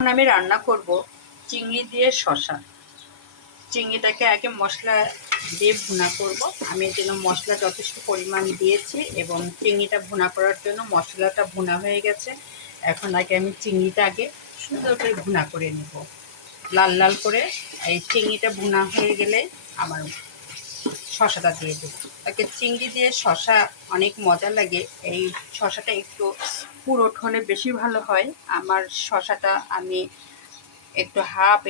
এখন আমি রান্না করব চিংড়ি দিয়ে শসা। চিংড়িটাকে আগে মশলা দিয়ে ভুনা করব। আমি এর জন্য মশলা যথেষ্ট পরিমাণ দিয়েছি এবং চিংড়িটা ভুনা করার জন্য মশলাটা ভুনা হয়ে গেছে। এখন আগে আমি চিংড়িটা আগে সুন্দর করে ভুনা করে নেব, লাল লাল করে। এই চিংড়িটা ভুনা হয়ে গেলে আমার শসাটা দিয়ে দেবো। তাকে চিংড়ি দিয়ে শসা অনেক মজা লাগে। এই শসাটা একটু পুরোট হলে বেশি ভালো হয়। আমার শসাটা আমি একটু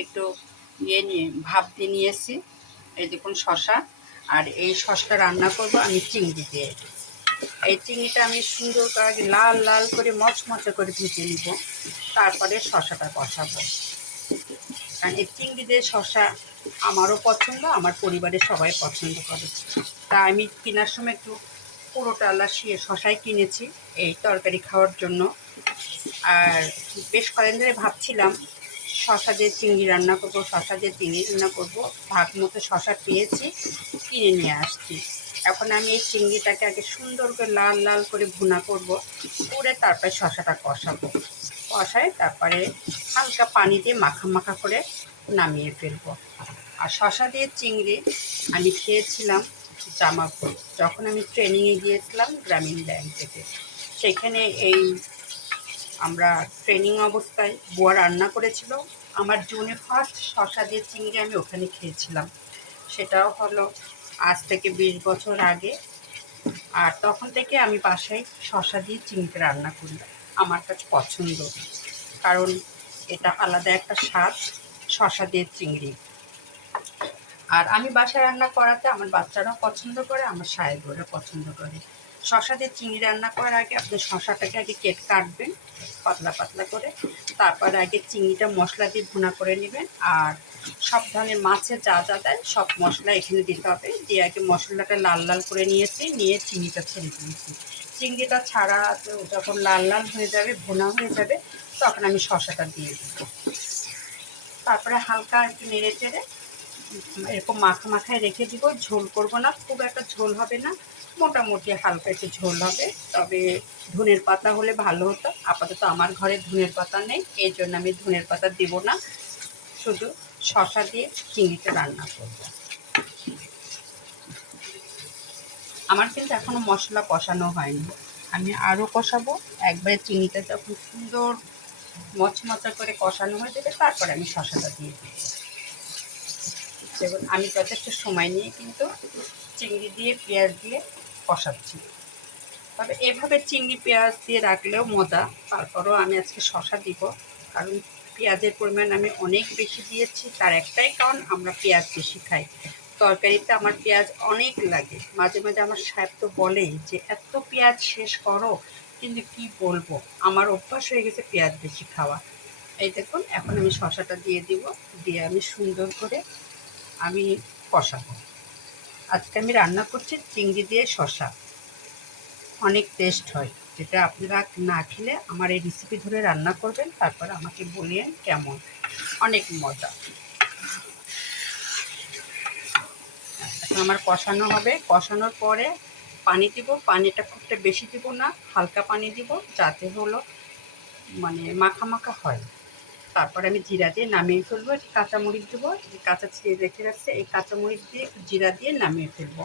একটু নিয়ে ভাপ দিয়ে নিয়েছি। এই দেখুন শসা। আর এই শসাটা রান্না করব আমি চিংড়ি দিয়ে। এই চিংড়িটা আমি সুন্দর করে লাল লাল করে মচমচে করে ভেজে নিব, তারপরে শসাটা কষাবো। কারণ এই চিংড়ি দিয়ে শসা আমারও পছন্দ, আমার পরিবারের সবাই পছন্দ করে। তা আমি কেনার সময় একটু পুরোটালা শসাই কিনেছি এই তরকারি খাওয়ার জন্য। আর বেশ কয়েকদিন ধরে ভাবছিলাম শসা দিয়ে চিংড়ি রান্না করবো, শসা দিয়ে চিংড়ি রান্না করবো। ভাগ মতো শসা পেয়েছি, কিনে নিয়ে আসছি। এখন আমি এই চিংড়িটাকে আগে সুন্দর করে লাল লাল করে ভুনা করব, করে তারপরে শসাটা কষাবো। কষায় তারপরে হালকা পানি দিয়ে মাখা মাখা করে নামিয়ে ফেলবো। আর শসা দিয়ে চিংড়ি আমি খেয়েছিলাম জামালপুর, যখন আমি ট্রেনিংয়ে গিয়েছিলাম গ্রামীণ ব্যাংক থেকে। সেখানে এই আমরা ট্রেনিং অবস্থায় বুয়া রান্না করেছিল। আমার জীবনে ফার্স্ট শসা দিয়ে চিংড়ি আমি ওখানে খেয়েছিলাম। সেটাও হলো আজ থেকে 20 বছর আগে। আর তখন থেকে আমি বাসায় শসা দিয়ে চিংড়ি রান্না করি। আমার কাছে পছন্দ, কারণ এটা আলাদা একটা স্বাদ, শসা দিয়ে চিংড়ি। আর আমি বাসায় রান্না করাতে আমার বাচ্চারাও পছন্দ করে, আমার সাহেবরা পছন্দ করে। শসা দিয়ে চিংড়ি রান্না করার আগে আপনি শসাটাকে আগে কাটবেন পাতলা পাতলা করে। তারপরে আগে চিংড়িটা মশলা দিয়ে ভুনা করে নেবেন। আর সব ধরনের মাছের যা যা দেয় সব মশলা এখানে দিতে হবে। দিয়ে আগে মশলাটা লাল লাল করে নিয়েছি, নিয়ে চিংড়িটা ছেড়ে দিয়েছি। চিংড়িটা ছাড়া যখন লাল লাল হয়ে যাবে, ভুনা হয়ে যাবে, তখন আমি শসাটা দিয়ে দেবো। তারপরে হালকা একটু নেড়ে চেড়ে এরকম মাখা মাখায় রেখে দিব। ঝোল করব না, খুব একটা ঝোল হবে না, মোটামুটি হালকা একটু ঝোল হবে। তবে ধনের পাতা হলে ভালো হতো। আপাতত আমার ঘরে ধনের পাতা নেই, এই জন্য আমি ধনের পাতা দেব না, শুধু শসা দিয়ে চিংড়িটা রান্না করব। আমার কিন্তু এখনও মশলা কষানো হয়নি, আমি আরও কষাবো। একবারে চিংড়িটা যখন সুন্দর মচমচা করে কষানো হয়ে যাবে, তারপরে আমি শসাটা দিয়ে দেবো। দেখুন আমি যথেষ্ট সময় নিয়ে কিন্তু চিংড়ি দিয়ে পেঁয়াজ দিয়ে কষাচ্ছি। তবে এভাবে চিংড়ি পেঁয়াজ দিয়ে রাখলেও মজা। তারপরেও আমি আজকে শসা দিব, কারণ পেঁয়াজের পরিমাণ আমি অনেক বেশি দিয়েছি। তার একটাই কারণ, আমরা পেঁয়াজ বেশি খাই। তরকারিতে আমার পেঁয়াজ অনেক লাগে। মাঝে মাঝে আমার সাহেব তো বলেই যে এত পেঁয়াজ শেষ করো, কিন্তু কি বলবো, আমার অভ্যাস হয়ে গেছে পেঁয়াজ বেশি খাওয়া। এই দেখুন এখন আমি শসাটা দিয়ে দিব, দিয়ে আমি সুন্দর করে আমি কষাবো। আজকে আমি রান্না করছি চিংড়ি দিয়ে শসা, অনেক টেস্ট হয়। যেটা আপনারা না খেলে আমার এই রেসিপি ধরে রান্না করবেন, তারপর আমাকে বলিয়েন কেমন, অনেক মজা। এখন আমার কষানো হবে, কষানোর পরে পানি দিব। পানিটা খুবটা বেশি দিব না, হালকা পানি দিব, যাতে হলো মানে মাখা মাখা হয়। তারপরে আমি জিরা দিয়ে নামিয়ে ফেলবো। একটু কাঁচামরিচ দেবো, কাঁচা ছিঁড়ে রেখে রাখছে, এই কাঁচামরিচ দিয়ে একটু জিরা দিয়ে নামিয়ে ফেলবো।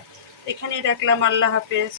এখানেই রাখলাম। আল্লাহ হাফেজ।